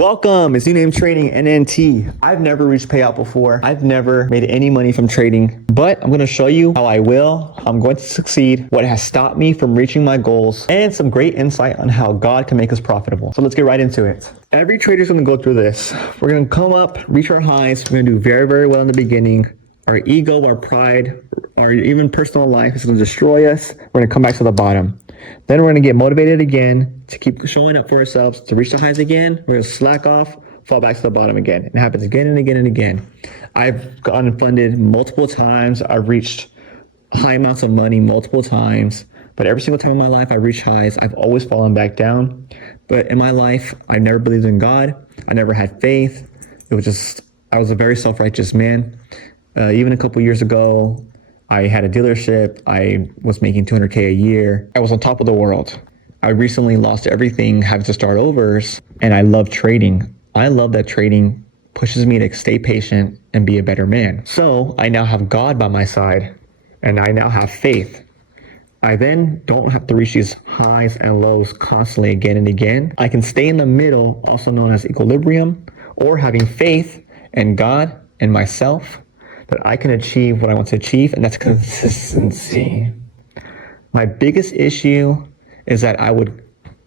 Welcome, it's New Name Trading NNT. I've never reached payout before. I've never made any money from trading, but I'm going to show you how I will. I'm going to succeed, what has stopped me from reaching my goals, and some great insight on how God can make us profitable. So let's get right into it. Every trader's going to go through this. We're going to come up, reach our highs. We're going to do very, very well in the beginning. Our ego, our pride, or even personal life is going to destroy us. We're going to come back to the bottom. Then we're going to get motivated again to keep showing up for ourselves, to reach the highs again. We're going to slack off, fall back to the bottom again. It happens again and again and again. I've gotten funded multiple times. I've reached high amounts of money multiple times. But every single time in my life I reach highs, I've always fallen back down. But in my life, I never believed in God. I never had faith. I was a very self-righteous man. Even a couple years ago, I had a dealership. I was making $200K a year. I was on top of the world. I recently lost everything, having to start overs, and I love trading. I love that trading pushes me to stay patient and be a better man. So I now have God by my side, and I now have faith. I then don't have to reach these highs and lows constantly again and again. I can stay in the middle, also known as equilibrium, or having faith in God and myself, that I can achieve what I want to achieve, and that's consistency. My biggest issue is that I would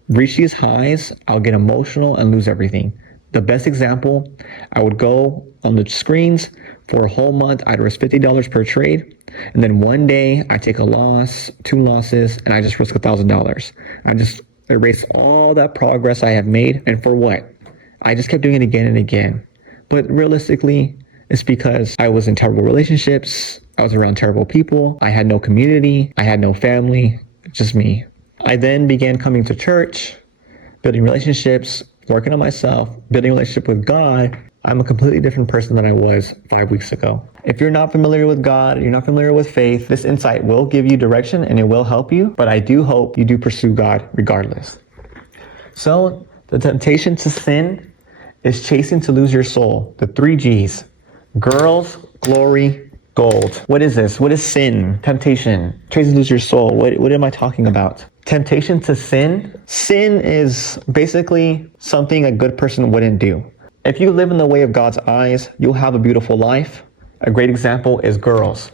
reach these highs, I'll get emotional and lose everything. The best example, I would go on the screens for a whole month, I'd risk $50 per trade, and then one day I take a loss, 2 losses, and I just risk $1,000. I just erase all that progress I have made, and for what? I just kept doing it again and again. But realistically, it's because I was in terrible relationships. I was around terrible people. I had no community. I had no family, just me. I then began coming to church, building relationships, working on myself, building a relationship with God. I'm a completely different person than I was 5 weeks ago. If you're not familiar with God, you're not familiar with faith, this insight will give you direction and it will help you. But I do hope you do pursue God regardless. So the temptation to sin is chasing to lose your soul. The 3 G's. Girls, glory, gold. What is this? What is sin? Temptation. Chasing to lose your soul. What am I talking about? Temptation to sin. Sin is basically something a good person wouldn't do. If you live in the way of God's eyes, you'll have a beautiful life. A great example is girls.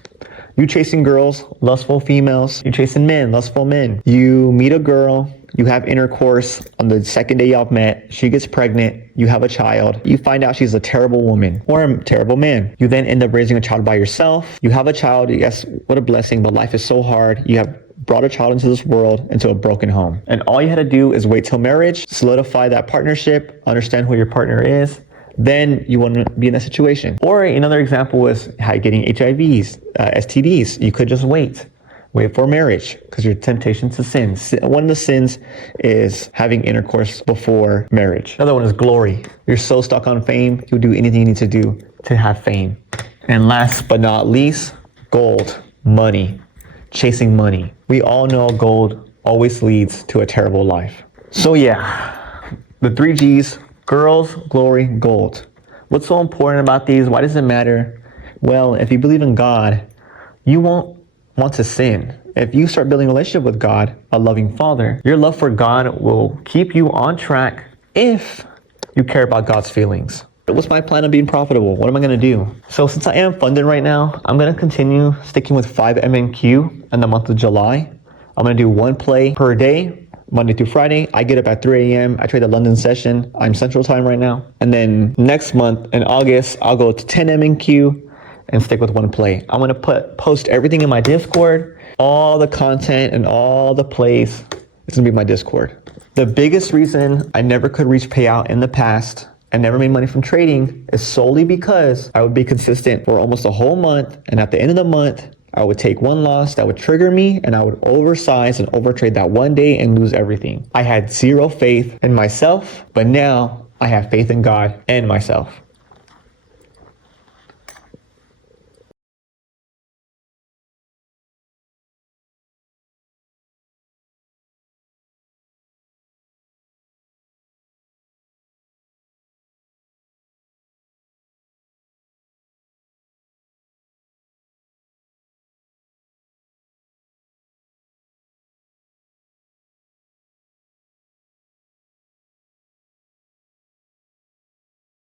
You chasing girls, lustful females. You chasing men, lustful men. You meet a girl. You have intercourse on the second day y'all met. She gets pregnant. You have a child. You find out she's a terrible woman or a terrible man. You then end up raising a child by yourself. You have a child. Yes, what a blessing, but life is so hard. You have brought a child into this world, into a broken home. And all you had to do is wait till marriage, solidify that partnership, understand who your partner is. Then you want to be in that situation. Or another example is getting HIVs, STDs. You could just wait for marriage because your temptation to sin. One of the sins is having intercourse before marriage. Another one is glory. You're so stuck on fame, you'll do anything you need to do to have fame. And last but not least, gold, money, chasing money. We all know gold always leads to a terrible life. So yeah, the 3 G's, girls, glory, gold. What's so important about these? Why does it matter? Well, if you believe in God, you won't want to sin. If you start building a relationship with God, a loving Father, your love for God will keep you on track if you care about God's feelings. What's my plan on being profitable? What am I going to do? So since I am funded right now, I'm going to continue sticking with 5 MNQ in the month of July. I'm going to do 1 play per day, Monday through Friday. I get up at 3 a.m. I trade the London session. I'm Central Time right now. And then next month in August, I'll go to 10 MNQ and stick with 1 play. I'm going to post everything in my Discord. All the content and all the plays is going to be my Discord. The biggest reason I never could reach payout in the past and never made money from trading is solely because I would be consistent for almost a whole month. And at the end of the month, I would take 1 loss that would trigger me and I would oversize and overtrade that one day and lose everything. I had zero faith in myself, but now I have faith in God and myself.